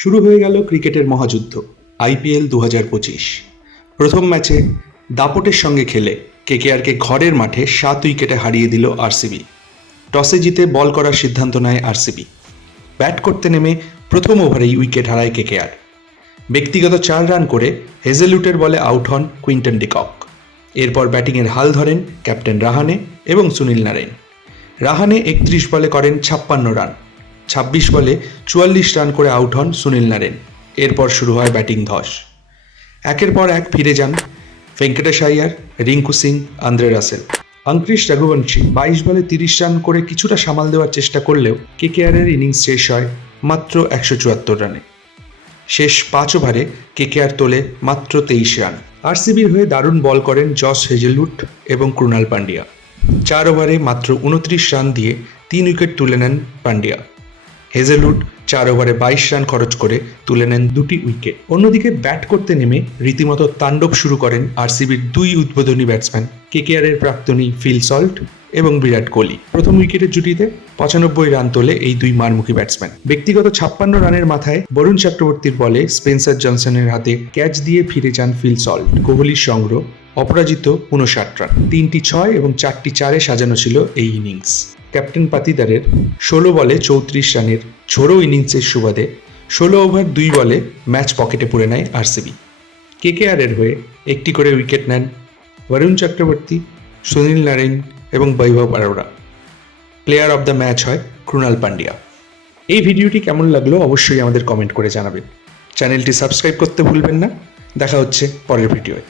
শুরু হয়ে গেল ক্রিকেটের মহাযুদ্ধ আইপিএল 2025। প্রথম ম্যাচে দাপটের সঙ্গে খেলে কেকেআরকে ঘরের মাঠে 7 উইকেটে হারিয়ে দিল আরসিবি। টসে জিতে বল করার সিদ্ধান্ত নেয় আরসিবি। ব্যাট করতে নেমে প্রথম ওভারেই উইকেট হারায় কেকেআর। ব্যক্তিগত 4 রান করে হেজেলউডের বলে আউট হন কুইন্টন ডিকক। এরপর ব্যাটিংয়ের হাল ধরেন ক্যাপ্টেন রাহানে এবং সুনীল নারাইন। রাহানে 31 বলে করেন 56 রান, 26 বলে 44 রান করে আউট হন সুনীল নারাইন। এরপর শুরু হয় ব্যাটিং ধস। একের পর এক ফিরে যান ভেঙ্কটেশ আইয়ার, রিঙ্কু সিং, আন্দ্রে রাসেল। অঙ্কৃশ রঘুবংশী 22 বলে 30 রান করে কিছুটা সামাল দেওয়ার চেষ্টা করলেও কেকেআরের ইনিংস শেষ হয় মাত্র 174 রানে। শেষ 5 ওভারে কেকেআর তোলে মাত্র 23 রান। আরসিবির হয়ে দারুণ বল করেন জস হেজেলউড এবং ক্রুনাল পান্ডিয়া। 4 ওভারে মাত্র 29 রান দিয়ে 3 উইকেট তুলে নেন পান্ডিয়া। হেজেলউড 4 ওভারে 22 রান খরচ করে তুলে নেন 2টি উইকেট। অন্যদিকে ব্যাট করতে নেমে রীতিমতো তাণ্ডব শুরু করেন আরসিবির 2 উদ্বোধনী ব্যাটসম্যান কেকেআরের প্রাক্তনী ফিল সল্ট এবং বিরাট কোহলি। প্রথম উইকেটের জুটিতে 95 রান তোলে এই 2 মারমুখী ব্যাটসম্যান। ব্যক্তিগত 56 রানের মাথায় বরুণ চক্রবর্তীর বলে স্পেন্সার জনসনের হাতে ক্যাচ দিয়ে ফিরে যান ফিল সল্ট। কোহলির সংগ্রহ অপরাজিত 59 রান, 3টি 6 এবং 4টি 4-এ সাজানো ছিল এই ইনিংস। ক্যাপ্টেন পাতিদারের 16 বলে 34 রানের ঝোড়ো ইনিংসের সুবাদে 16 ওভার 2 বলে ম্যাচ পকেটে পুরে নেয় আরসিবি। কেকেআরের হয়ে একটি করে উইকেট নেন বরুণ চক্রবর্তী, সুনীল নারাইন এবং Vaibhav Arora. Player of the match হয় ক্রুনাল পান্ডিয়া। এই ভিডিওটি কেমন লাগলো অবশ্যই আমাদের কমেন্ট করে জানাবেন। চ্যানেলটি সাবস্ক্রাইব করতে ভুলবেন না। দেখা হচ্ছে পরের ভিডিওয়।